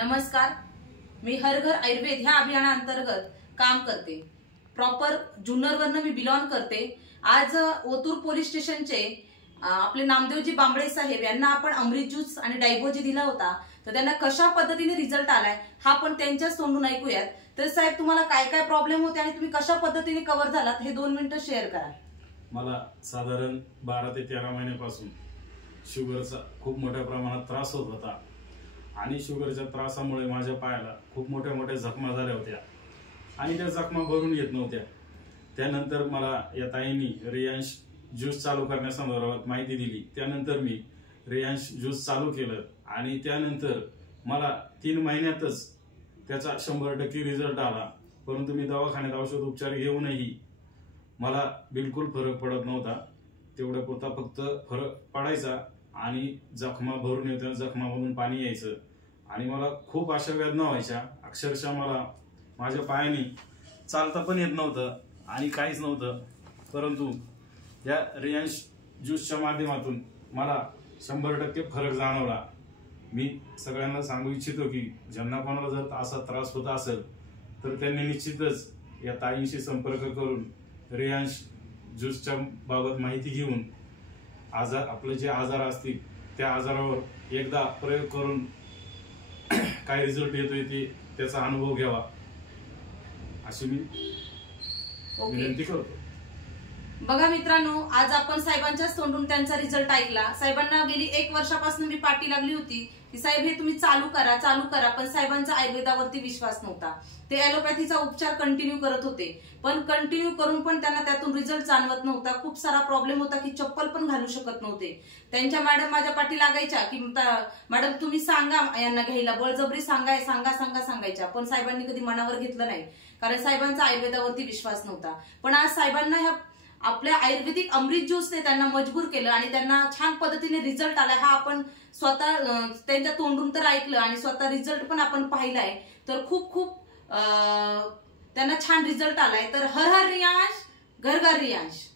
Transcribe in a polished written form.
नमस्कार, मी हर घर आयुर्वेद ह्या अभियानाअंतर्गत काम करते। प्रॉपर जुन्नरवरनं मी बिलॉंग करते। आज ओतूर पोलीस स्टेशनचे आपले नामदेवजी बांबळे साहेब यांना आपण अमृत ज्यूस आणि डायबोजी दिला होता, तर त्यांना कशा पद्धतीने रिझल्ट आलाय हा पण त्यांच्याच तोंडून ऐकूयात। तर साहेब, तुम्हाला काय काय प्रॉब्लेम होते आणि तुम्ही कशा पद्धतीने कव्हर झालात हे 2 मिनिटं शेअर करा। मला साधारण 12 ते 13 महिन्यापासून शुगरचा खूप मोठ्या प्रमाणात त्रास होत होता आणि शुगरच्या त्रासामुळे माझ्या पायाला खूप मोठ्या मोठ्या जखमा झाल्या होत्या आणि त्या जखमा भरून येत नव्हत्या। त्यानंतर मला या ताईंनी रियांश ज्यूस चालू करण्यासंदर्भात माहिती दिली। त्यानंतर मी रियांश ज्यूस चालू केलं आणि त्यानंतर मला 3 महिन्यातच त्याचा 100% रिझल्ट आला। परंतु मी दवाखान्यात औषध उपचार घेऊनही मला बिलकुल फरक पडत नव्हता। तेवढ्या पुरता फक्त फरक पडायचा आणि जखमा भरून येत्या, जखमामधून पाणी यायचं आणि मला खूप अशा वेदना व्हायच्या। अक्षरशः मला माझ्या पायाने चालता पण येत नव्हतं आणि काहीच नव्हतं। परंतु या रियांश ज्यूसच्या माध्यमातून मला 100% फरक जाणवला। मी सगळ्यांना सांगू इच्छितो की ज्यांना कोणाला जर असा त्रास होत असेल तर त्यांनी निश्चितच या ताईंशी संपर्क करून रियांश ज्यूसच्या बाबत माहिती घेऊन आपले जे आजार असतील त्या आजारावर एकदा प्रयोग करून काय रिझल्ट येतोय ते त्याचा अनुभव घ्यावा अशी मी विनंती करतो। बघा मित्रांनो, आज आपण साहेबांच्याच तोंडून त्यांचा रिझल्ट ऐकला। साहेबांना गेली 1 वर्षापासून मी पाठी लागली होती की साहेब हे तुम्ही चालू करा, पण साहेबांचा आयुर्वेदावरती विश्वास नव्हता। ते ॲलोपॅथीचा उपचार कंटिन्यू करत होते, पण कंटिन्यू करून पण त्यांना त्यातून रिझल्ट जाणवत नव्हता। खूप सारा प्रॉब्लेम होता की चप्पल पण घालू शकत नव्हते। त्यांच्या मॅडम माझ्या पाठी लागायच्या की मॅडम तुम्ही सांगा यांना घ्यायला, बळजबरी सांगायच्या, पण साहेबांनी कधी मनावर घेतलं नाही, कारण साहेबांचा आयुर्वेदावरती विश्वास नव्हता। पण आज साहेबांना ह्या आपल्या आयुर्वेदिक अमृत ज्यूसने त्यांना मजबूर केलं आणि त्यांना छान पद्धतीने रिझल्ट आला। हा आपण स्वतः त्यांच्या तोंडून तर ऐकलं आणि स्वतः रिझल्ट पण आपण पाहिलाय। तर खूप खूप त्यांना छान रिझल्ट आलाय। तर हर हर रियांश, घर घर रियांश।